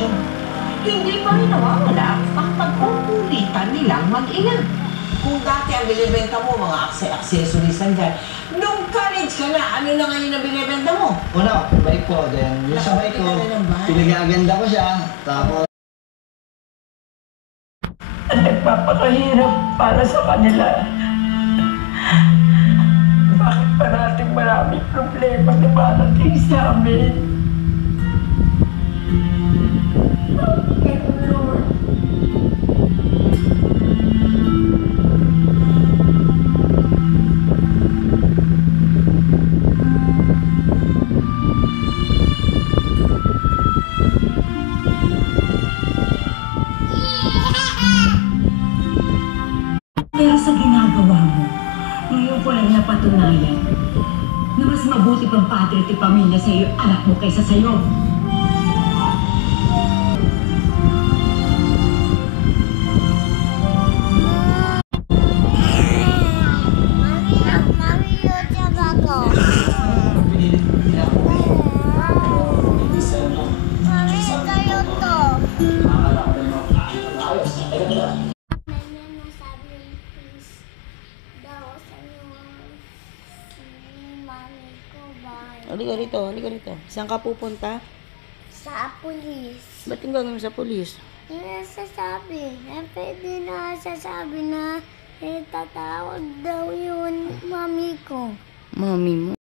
sitwasyon. Hindi pa rin nawawala ang pagkukulitan nilang mag-ina. Kung dati ang binibenta mo, mga accessories nandyan, nung college ka na, ano na ngayon na binibenta mo? Una, bike ko. Then, yung sa bike ko, pinag-aganda ko siya. Tapos, nagpapakahirap para sa kanila. Bakit parating maraming problema na parating sa amin? Bakit, Lord? Pero sa ginagawa mo, ngayon ko lang napatunayan na mas mabuti pang padre at pamilya sa iyo anak mo kaysa sa iyo. Halika rito. Saan ka pupunta? Sa pulis. Ba't yung gagawin sa pulis? Yung nasasabi. Pwede na sasabi na tatawag daw yun mami ko. Mami mo?